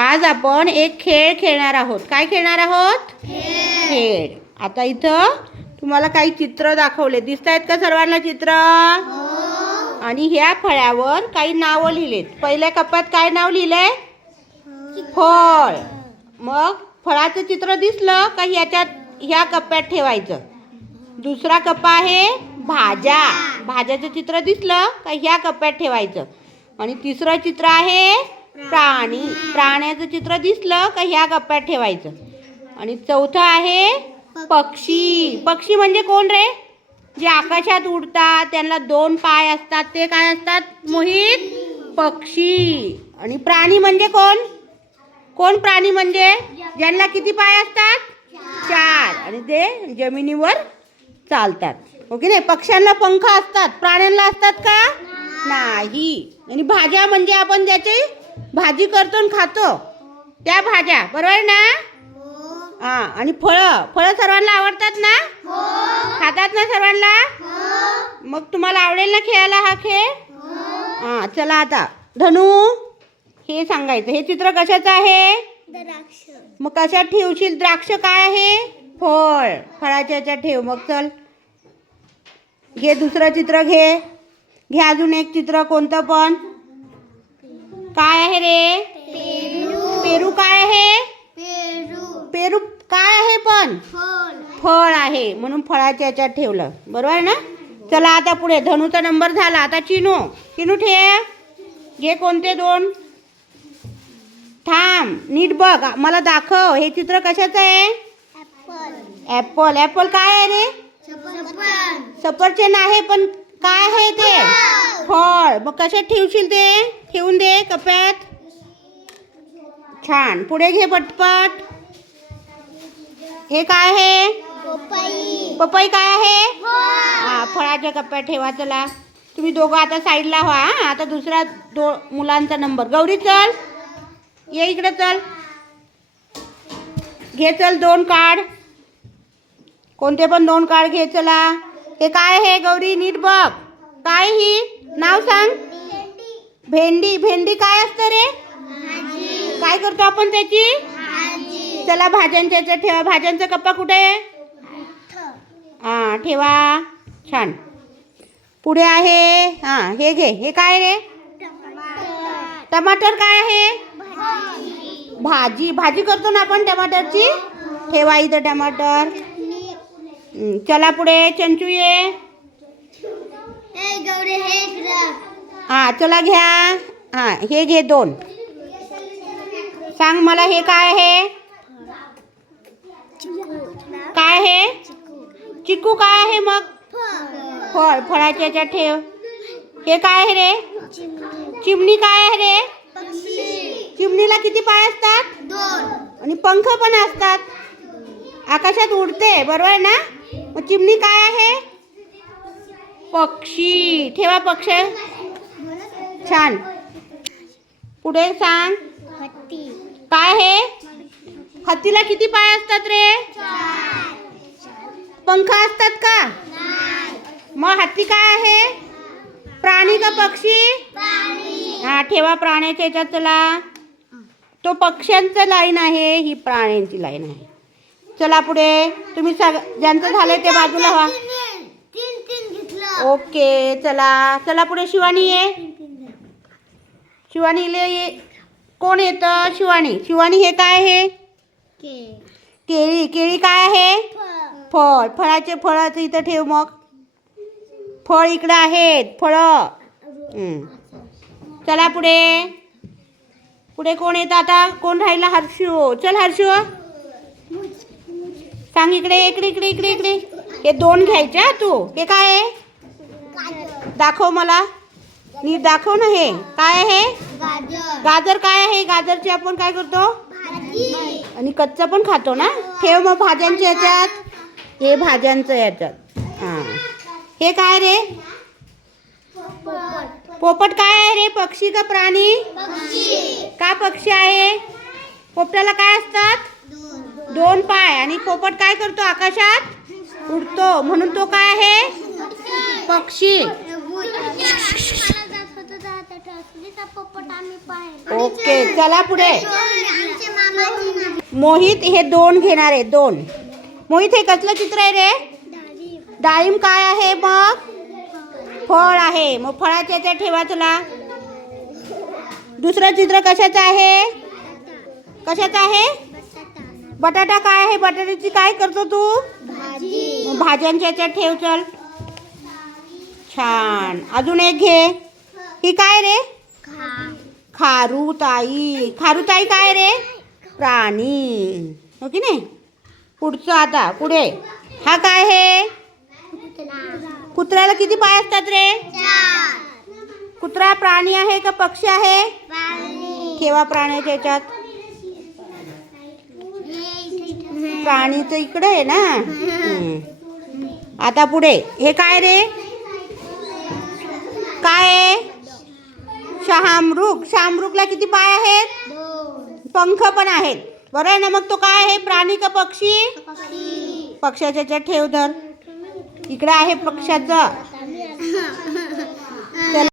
आज आपण एक खेळ खेळणार आहोत. काय खेळणार आहोत? खेळ. आता इथं तुम्हाला काही चित्र दाखवले दिसत आहेत का सर्वांना चित्र? आणि ह्या फळ्यावर काही नावं लिहिलेत. पहिल्या कप्प्यात काय नाव लिहिलंय? फळ. मग फळाचं चित्र दिसलं का ह्या कप्प्यात ठेवायचं. दुसरा कप्पा आहे भाज्या. भाज्याचं चित्र दिसलं का ह्या कप्प्यात ठेवायचं. आणि तिसरं चित्र आहे प्राणी. प्राण्याचं चित्र दिसलं का ह्या कप्प्यात ठेवायचं. आणि चौथं आहे पक्षी. पक्षी म्हणजे कोण रे? जे आकाशात उडतात, त्यांना 2 पाय असतात, ते काय असतात मोहित? पक्षी. आणि प्राणी म्हणजे कोण? कोण प्राणी म्हणजे? ज्यांना किती पाय असतात? 4. आणि ते जमिनीवर चालतात. ओके नाही? पक्ष्यांना पंख असतात, प्राण्यांना असतात का? नाही. आणि भाज्या म्हणजे आपण ज्याची भाजी करतो आणि खातो त्या भाज्या, बरोबर ना? हां. आणि फळं सर्वांना आवडतात ना? खातात ना सर्वांना? मग तुम्हाला आवडेल ना खेळायला हा खेळ? हां. चला आता धनू हे सांगायचं. हे चित्र कशाचं आहे? द्राक्ष. मग कशात ठेवशील? द्राक्ष काय आहे? फळ. फळाच्या ह्याच्यात ठेव. मग चल घे दुसरं चित्र घे. घे अजून एक चित्र कोणतं पण. काय आहे रे? पेरू. काय आहे? पेरू काय आहे पण? फळ आहे, म्हणून फळाच्या ह्याच्यात ठेवलं. बरोबर आहे ना? चला आता पुढे. धनुचा नंबर झाला. आता चिनू ठेव. घे कोणते 2. थांब, नीट बघ, मला दाखव. हे चित्र कशाचं आहे? ॲपल. ॲपल काय आहे रे? सफरचंद आहे, पण काय आहे ते? फळ. मग कशात ठेवशील ते? ठेवून दे कप्प्यात. छान. पुढे घे पटपट. हे काय आहे? पपई. काय आहे? हां. फळाच्या कप्प्यात ठेवा. चला तुम्ही दोघं आता साईडला व्हा. आता दुसऱ्या मुलांचा नंबर. गौरी चल, ये इकडे चल. घे चल 2 काढ. कोणते पण 2 काढ घे. चला. हे काय आहे गौरी? नीट बघ. काय ही? नाव सांग. भेंडी. भेंडी काय असतं रे? काय करतो आपण त्याची? चला भाज्यांच्या याच्यात ठेवा. भाज्यांचा कप्पा कुठे आहे? हां ठेवा. छान. पुढे आहे हां हे घे. हे काय रे? टमाटर. काय आहे? भाजी. भाजी करतो ना आपण टमाटरची. ठेवा इथं टमाटर. चला पुढे. चंचू ये. हां चला घ्या. हां हे घे 2. सांग मला हे काय आहे? काय आहे? चिकू. काय आहे मग? फळ. फळाच्या याच्यात ठेव. हे काय आहे रे? चिमणी. काय आहे रे? चिमणीला किती पाय असतात? 2. आणि पंख पण असतात. आकाशात उडते, बरोबर ना? मग चिमणी काय आहे? पक्षी. ठेवा पक्षी. छान. पुढे सांग. काय आहे? हत्तीला किती पाय असतात रे? 4. पंख असतात का? मग हत्ती काय आहे? प्राणी का पक्षी? हां ठेवा प्राण्याच्या याच्यात. चला तो पक्ष्यांचं लाईन आहे, ही प्राण्यांची लाईन आहे. चला पुढे. तुम्ही ज्यांचं झालंय ते बाजूला व्हा. ओके. चला पुढे. शिवानी ये. शिवानीला ये. कोण येतं? शिवानी. हे काय आहे? केळी. केळी काय आहे? फळ. फळाचं इथं ठेव. मग फळ इकडे आहेत. फळं. चला पुढे कोण येतं आता? कोण राहिला? हर्षू. चल हर्षू सांग. इकडे. हे 2 घ्यायच्या तू. हे काय आहे? दाखव मला. नीट दाखव ना. हे काय आहे? गाजर. काय आहे? गाजरची आपण काय करतो? आणि कच्चा पण खातो ना. ठेव मग भाज्यांच्या याच्यात. हे भाज्यांचं याच्यात. हां हे काय रे? पोपट. काय आहे रे? पक्षी का प्राणी? का पक्षी आहे? पोपटाला काय असतात? 2 पाय. आणि पोपट काय करतो? आकाशात उडतो, म्हणून तो काय आहे? पक्षी. ओके. चला पुढे. मोहित हे 2 घेणार आहे 2. मोहित हे कसलं चित्र आहे रे? डाळिंब काय आहे मग? फळ आहे. मग फळाच्या याच्यात ठेवा तुला. दुसरं चित्र कशाचं आहे? कशाचं आहे? बटाटा काय आहे? बटाट्याची काय करतो तू? मग भाज्यांच्या याच्यात ठेव चल. छान. अजून एक घे. ही काय रे? खारुताई. खारुताई काय रे? प्राणी. हो की नाही? पुढचं आता पुढे. हा काय आहे? कुत्र्याला किती पाय असतात रे? कुत्रा प्राणी आहे का पक्षी आहे? केव्हा प्राण्याच्या याच्यात? प्राणी तर इकडे आहे ना. आता पुढे. हे काय रे? काय आहे? शहामृग. शहामृगला किती पाय आहेत? पंख पण आहेत. बरं आहे ना. मग तो काय आहे? प्राणी का पक्षी? पक्ष्याच्या याच्यात ठेव धर. इकडे आहे पक्ष्याचं.